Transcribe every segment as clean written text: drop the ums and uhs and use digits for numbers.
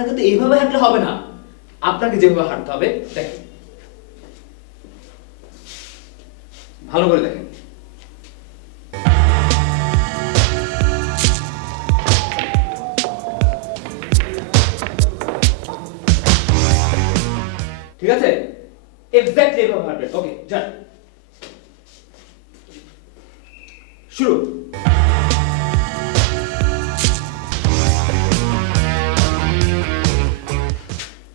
আপনাকে তো এইভাবে হাঁটলে হবে না, আপনাকে যেভাবে হাঁটতে হবে দেখেন, ভালো করে দেখেন। ঠিক আছে, এক্স্যাক্টলি এভাবে হাঁটবেন। ওকে, যান শুরু।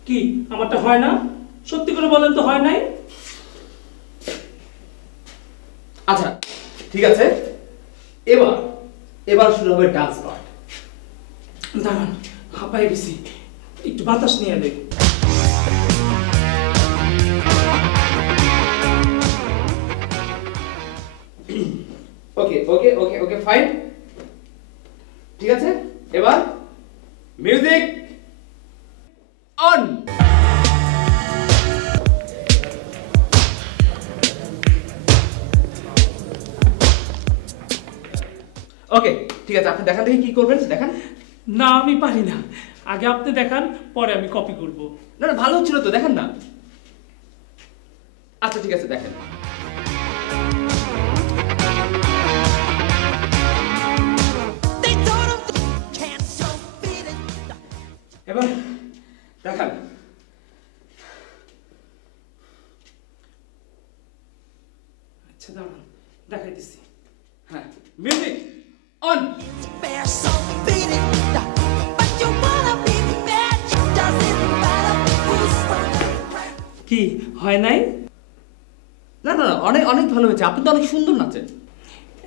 কি আমারটা হয় না? সত্যি করে বলেন তো, হয় নাই? আচ্ছা ঠিক আছে, এবার এবার শুরু হবে ডান্স পার্ট। দাঁড়ান, হাঁপাই গেছি, একটু বাতাস নিয়ে এলে। ওকে ওকে ওকে ওকে ফাইন, ঠিক আছে, এবার মিউজিক অন। ওকে ঠিক আছে, আপনি দেখান দেখি কি করবেন, দেখান। না আমি পারি না, আগে আপনি দেখান, পরে আমি কপি করব। না না, ভালো হচ্ছিল তো, দেখান না। আচ্ছা ঠিক আছে, দেখেন। এবার দেখান। আচ্ছা দাঁড়ান, দেখাই দিচ্ছি। হ্যাঁ, মিউজিক অন। কি হয় নাই? না না না, অনেক অনেক ভালো হয়েছে, আপনি তো অনেক সুন্দর নাচেন।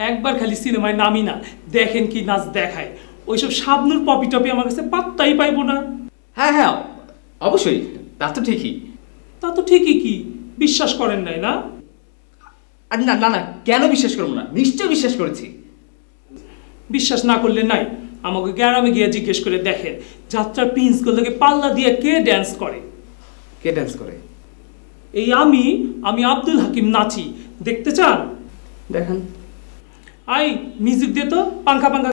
একবার খালি সিনেমায় নামি না, দেখেন কি নাচ দেখায়। ওইসব শাবনুর পপি টপি আমার কাছে পাত্তাই পাইবো না। হ্যাঁ হ্যাঁ, অবশ্যই, তা তো ঠিকই। তা তো ঠিকই, কি বিশ্বাস করেন নাই না? আর না না না, কেন বিশ্বাস করবো না, নিশ্চয়ই বিশ্বাস করেছি। বিশ্বাস না করলে নাই, আমাকে গ্রামে গিয়ে জিজ্ঞেস করে দেখেন, যাত্রার প্রিন্সগুলোকে পাল্লা দিয়ে কে ড্যান্স করে। কে ডান্স করে? এই আমি আব্দুল হাকিম নাচি, দেখতে চান? দেখান। আই মিউজিক দে তো, পাঙ্খা পাঙ্খা